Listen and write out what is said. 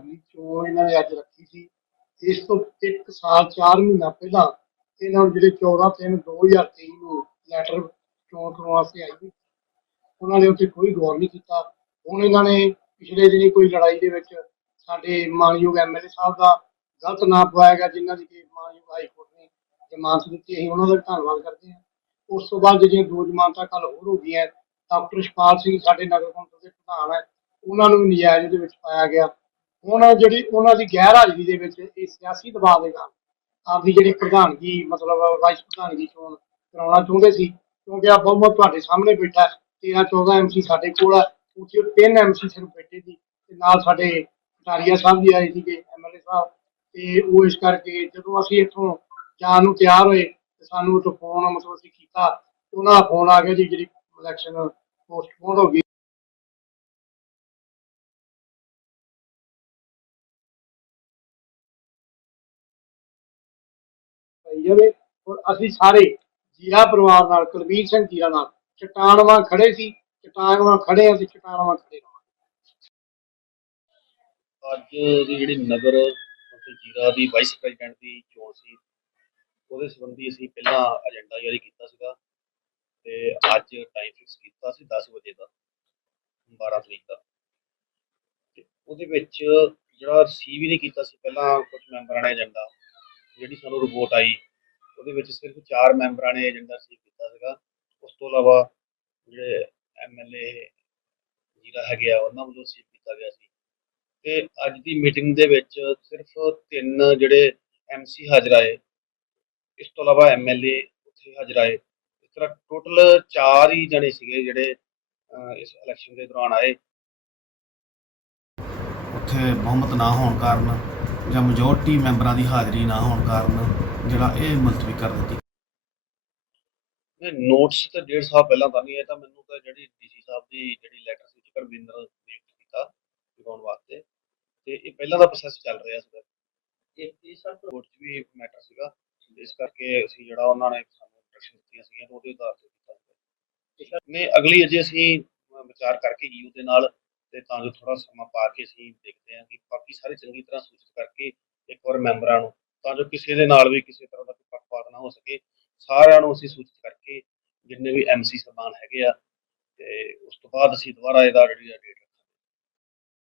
ਚੋਣ ਇਹਨਾਂ ਨੇ ਅੱਜ ਰੱਖੀ ਸੀ। ਇਸ ਤੋਂ 1 ਸਾਲ 4 ਮਹੀਨਾ ਪਹਿਲਾਂ ਇਹਨਾਂ ਨੂੰ ਜਿਹੜੇ 14 3 2023 ਨੂੰ ਲੈਟਰ ਚੋਣ ਕਰਵਾਉਣ ਵਾਸਤੇ ਆਈ ਸੀ। ਉਹਨਾਂ ਨੇ ਉੱਥੇ ਕੋਈ ਗੌਰ ਨਹੀਂ ਕੀਤਾ। ਹੁਣ ਇਹਨਾਂ ਨੇ ਪਿਛਲੇ ਦਿਨੀ ਕੋਈ ਲੜਾਈ ਦੇ ਵਿੱਚ ਸਾਡੇ ਮਾਨਯੋਗ ਐਮਐਲਏ ਸਾਹਿਬ ਦਾ ਗਲਤ ਨਾਮ ਪਵਾਇਆ ਗਿਆ, ਜਿਨ੍ਹਾਂ ਦੀ ਕਿ ਮਾਨਯੋਗ ਹਾਈ ਕੋਰਟ ਨੇ ਜ਼ਮਾਨਤ ਦਿੱਤੀ। ਅਸੀਂ ਉਹਨਾਂ ਦਾ ਧੰਨਵਾਦ ਕਰਦੇ ਹਾਂ। ਉਸ ਤੋਂ ਬਾਅਦ ਜਿਹੜੀਆਂ ਦੋ ਜ਼ਮਾਨਤਾਂ ਕੱਲ ਹੋਰ ਹੋ ਗਈਆਂ, ਡਾਕਟਰ ਸ਼ਪਾਲ ਸਿੰਘ ਸਾਡੇ ਨਗਰ ਕੌਂਸਲ ਦੇ ਪ੍ਰਧਾਨ ਹੈ। ਉਹਨਾਂ ਨੂੰ ਵੀ ਨਜਾਇਜ਼ ਦੇ ਵਿੱਚ ਪਾਇਆ ਗਿਆ। ਹੁਣ ਜਿਹੜੀ, ਉਹਨਾਂ ਦੀ ਗੈਰ ਹਾਜ਼ਰੀ ਦੇ ਵਿੱਚ ਇਹ ਸਿਆਸੀ ਦਬਾਅ ਦੇ ਨਾਲ ਆਪਦੀ ਜਿਹੜੀ ਪ੍ਰਧਾਨਗੀ, ਮਤਲਬ ਵਾਈਸ ਪ੍ਰਧਾਨਗੀ ਚੋਣ ਕਰਾਉਣਾ ਚਾਹੁੰਦੇ ਸੀ, ਕਿਉਂਕਿ ਆ ਬਹੁਮਤ ਤੁਹਾਡੇ ਸਾਹਮਣੇ ਬੈਠਾ 13 14 ਐਮਸੀ ਸਾਡੇ ਕੋਲ ਆ ਉੱਥੇ ਤਿੰਨ ਐਮਸੀ ਸਿਰਫ ਬੈਠੇ ਸੀ, ਤੇ ਨਾਲ ਸਾਡੇ ਕਟਾਰੀਆ ਸਾਹਿਬ ਵੀ ਆਏ ਸੀਗੇ ਐਮਐਲਏ ਸਾਹਿਬ, ਤੇ ਉਹ ਇਸ ਕਰਕੇ ਜਦੋਂ ਅਸੀਂ ਇੱਥੋਂ ਜਾਣ ਨੂੰ ਤਿਆਰ ਹੋਏ, ਤੇ ਸਾਨੂੰ ਉੱਥੋਂ ਫੋਨ ਮਤਲਬ ਅਸੀਂ ਕੀਤਾ ਉਹਨਾਂ ਦਾ ਫੋਨ ਆ ਗਿਆ ਜੀ, ਜਿਹੜੀ ਇਲੈਕਸ਼ਨ ਪੋਸਟਪੋਨ ਹੋ ਗਈ। ਜਾਵੇ। ਔਰ ਅਸੀਂ ਸਾਰੇ ਜੀਰਾ ਪਰਿਵਾਰ ਨਾਲ ਕੁਲਬੀਰ ਸਿੰਘ ਜੀਰਾ ਨਾਲ ਚਟਾਨਵਾਂ ਖੜੇ ਸੀ। ਚਟਾਨਵਾਂ ਖੜੇ ਆ ਤੇ ਚਟਾਨਵਾਂ ਖੜੇ ਅੱਜ ਦੀ ਜਿਹੜੀ ਨਗਰ ਜੀਰਾ ਦੀ ਵਾਈਸ ਪ੍ਰੈਜ਼ੀਡੈਂਟ ਦੀ ਚੋਣ ਸੀ, ਉਹਦੇ ਸੰਬੰਧੀ ਅਸੀਂ ਪਹਿਲਾਂ ਏਜੰਡਾ ਜਾਰੀ ਕੀਤਾ ਸੀਗਾ ਤੇ ਅੱਜ ਟਾਈਮ ਫਿਕਸ ਕੀਤਾ ਸੀ 10 ਵਜੇ ਦਾ 12 ਤਰੀਕ ਦਾ। ਤੇ ਉਹਦੇ ਵਿੱਚ ਜਿਹੜਾ ਰਿਸੀਵ ਹੀ ਨਹੀਂ ਕੀਤਾ ਸੀ, ਪਹਿਲਾਂ ਕੁਝ ਮੈਂਬਰਾਂ ਨੇ ਏਜੰਡਾ ਜਿਹੜੀ ਸਾਨੂੰ ਰਿਪੋਰਟ ਆਈ ਉਹਦੇ ਵਿੱਚ ਸਿਰਫ 4 ਮੈਂਬਰਾਂ ਨੇ ਏਜੰਡਾ ਰਿਸੀਵ ਕੀਤਾ ਸੀਗਾ। ਉਸ ਤੋਂ ਇਲਾਵਾ ਜਿਹੜੇ ਐਮਐਲਏ ਜੀਰਾ ਹੈਗੇ ਆ, ਉਹਨਾਂ ਵੱਲੋਂ ਰਿਸੀਵ ਕੀਤਾ ਗਿਆ ਸੀ। ਤੇ ਅੱਜ ਦੀ ਮੀਟਿੰਗ ਦੇ ਵਿੱਚ ਸਿਰਫ ਤਿੰਨ ਜਿਹੜੇ ਐਮਸੀ ਹਾਜ਼ਰ ਆਏ। ਇਸ ਤੋਂ ਇਲਾਵਾ ਐਮਐਲਏ ਉੱਥੇ ਹਾਜ਼ਰ ਆਏ। ਇਸ ਤਰ੍ਹਾਂ ਟੋਟਲ ਚਾਰ ਹੀ ਜਣੇ ਸੀਗੇ ਜਿਹੜੇ ਇਸ ਇਲੈਕਸ਼ਨ ਦੇ ਦੌਰਾਨ ਆਏ। ਉੱਥੇ ਬਹੁਮਤ ਨਾ ਹੋਣ ਕਾਰਨ ਜਾਂ ਮੈਜੋਰਟੀ ਮੈਂਬਰਾਂ ਦੀ ਹਾਜ਼ਰੀ ਨਾ ਹੋਣ ਕਾਰਨ ਜਿਹੜਾ ਇਹ ਮੁਲਤਵੀ ਕਰ ਦਿੱਤੀ। ਨੋਟਸ ਤੇ ਡੇਢ ਸਾਲ ਪਹਿਲਾਂ ਤਾਂ ਨਹੀਂ, ਇਹ ਤਾਂ ਮੈਨੂੰ ਤਾਂ ਜਿਹੜੀ ਡੀਸੀ ਸਾਹਿਬ ਦੀ ਜਿਹੜੀ ਲੈਟਰ ਸੀ ਕਰਵਿੰਦਰ ਨੇ ਕੀਤਾ ਲਗਾਉਣ ਵਾਸਤੇ। ਤੇ ਇਹ ਪਹਿਲਾਂ ਦਾ ਪ੍ਰੋਸੈਸ ਚੱਲ ਰਿਹਾ ਸੀਗਾ। ਇਹ ਇਹ ਸਰ ਕੋਰਟ ਵੀ ਮੈਟਰ ਸੀਗਾ। ਇਸ ਕਰਕੇ ਅਸੀਂ ਜਿਹੜਾ ਉਹਨਾਂ ਨੇ ਸਾਨੂੰ ਇੰਸਟਰਕਸ਼ਨ ਦਿੱਤੀਆਂ ਸੀਗੀਆਂ ਉਹਦੇ ਆਧਾਰ ਤੇ ਕੀਤਾ ਨੇ ਅਗਲੀ ਅਜੇ ਅਸੀਂ ਵਿਚਾਰ ਕਰਕੇ ਯੂ ਦੇ ਨਾਲ ਤੇ ਤਾਂ ਜੋ ਥੋੜਾ ਸਮਾਂ ਪਾ ਕੇ ਅਸੀਂ ਦੇਖਦੇ ਹਾਂ ਕਿ ਬਾਕੀ ਸਾਰੇ ਚੰਗੀ ਤਰ੍ਹਾਂ ਸੂਚਿਤ ਕਰਕੇ ਇੱਕ ਵਾਰ ਮੈਂਬਰਾਂ ਨੂੰ ਤਾਂ ਜੋ ਕਿਸੇ ਦੇ ਨਾਲ ਵੀ ਕਿਸੇ ਤਰ੍ਹਾਂ ਦਾ ਕੋਈ ਪੱਖਪਾਤ ਨਾ ਹੋ ਸਕੇ। ਸਾਰਿਆਂ ਨੂੰ ਅਸੀਂ ਸੂਚਿਤ ਕਰਕੇ ਜਿੰਨੇ ਵੀ ਐਮਸੀ ਸਮਾਨ ਹੈਗੇ ਆ ਤੇ ਉਸ ਤੋਂ ਬਾਅਦ ਅਸੀਂ ਦੁਬਾਰਾ ਇਹਦਾ ਜਿਹੜੀ ਡੇਟ